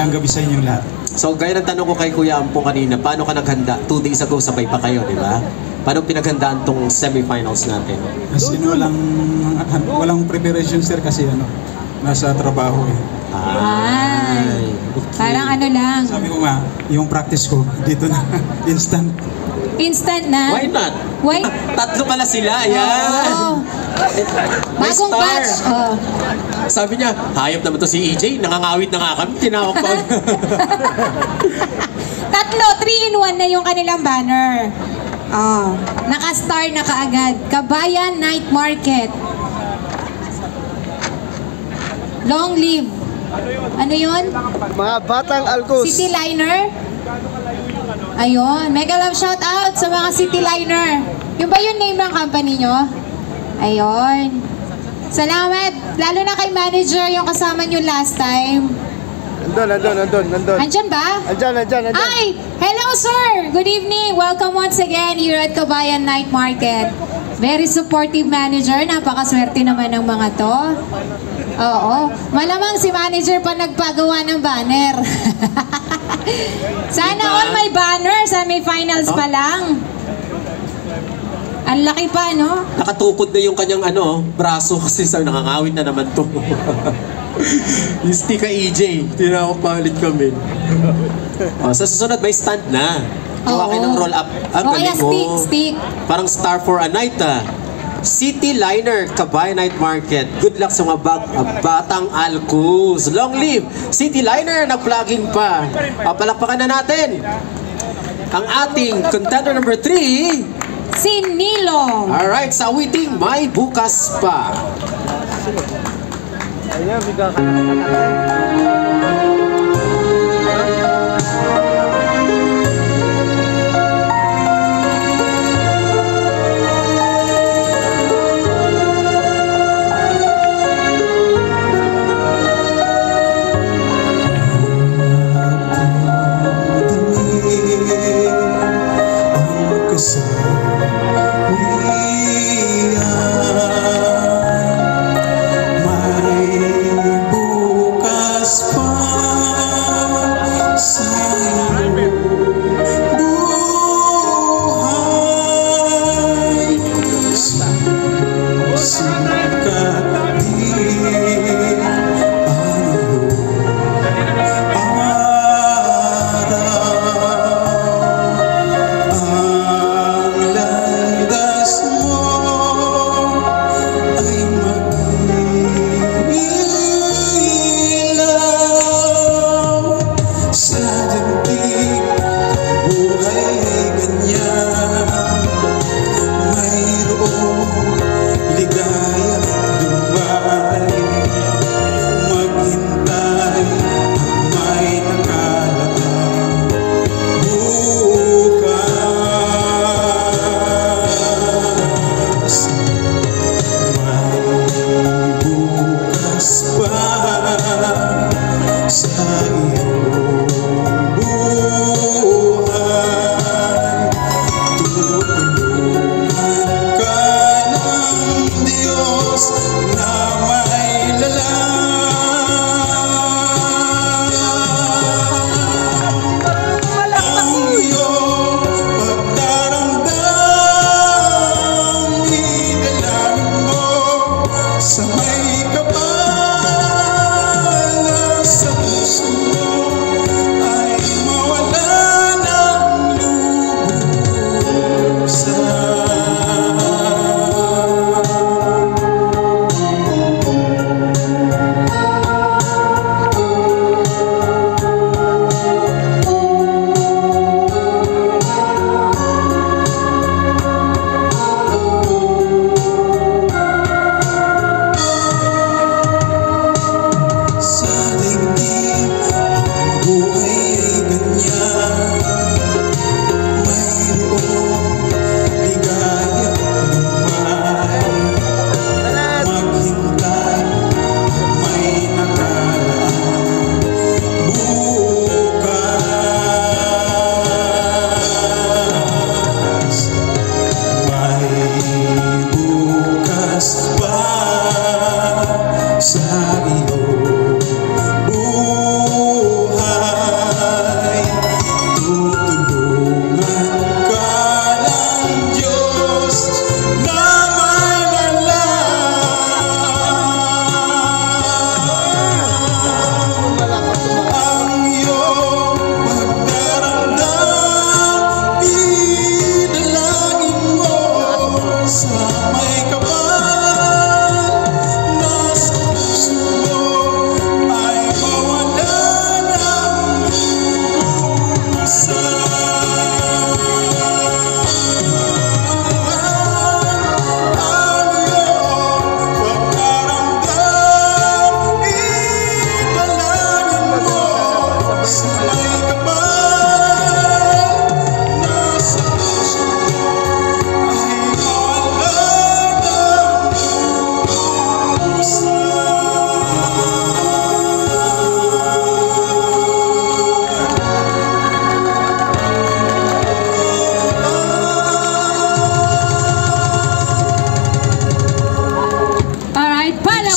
Magandang gabi sa inyong lahat. So, gaya ng tanong ko kay Kuya Ampong kanina, paano ka naghanda? 2 days ago, sabay pa kayo, di ba? Paano pinaghandaan tong semifinals natin? Kasi walang preparation sir kasi nasa trabaho eh. Ay, okay. Parang ano lang. Sabi ko nga, yung practice ko dito na instant. Instant na. Why not? Why? Tatlo pala sila, ayan. Oo. May Bagong star. batch. Oh. Sabi niya, hayop naman to si EJ, nangangawit na nga kami, tinawag pa. Tatlo, 3-in-1 na yung kanilang banner. Oh, naka-star na kaagad. Kabayan Night Market. Long live. Ano yun? Mga batang Alcos. City Liner. Ayun. Mega love shout out sa mga City Liner. Yung ba yung name ng company nyo? Ayun. Salamat. Lalo na kay manager yung kasama nyo last time. Nandun. Andyan ba? Andyan. Ay! Hello, sir! Good evening! Welcome once again here at Kabayan Night Market. Very supportive manager. Napakaswerte naman ng mga to. Oo. Malamang si manager pa nagpagawa ng banner. Sana all may banner sa may finals pa lang. Ang laki pa, no? Nakatukod na yung kanyang braso kasi sa nangangawit na naman to. Yung stick kay EJ, tinawag palit kami. Sa susunod may stand na. Gawa kayo ng roll up. O kaya stick. Parang star for a night City Liner, Kabayan Night Market. Good luck sa mga batang Alcos. Long live! City Liner, nag-vlogging pa. Palakpakan na natin ang ating contender number 3. Si Nilo. Alright, sa awiting may bukas pa. Ayan, bigla ka natin. Sa may kapal sa puso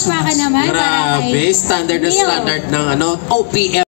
Palakpakan naman para kay Grabe, standard na Neil. standard ng OPM.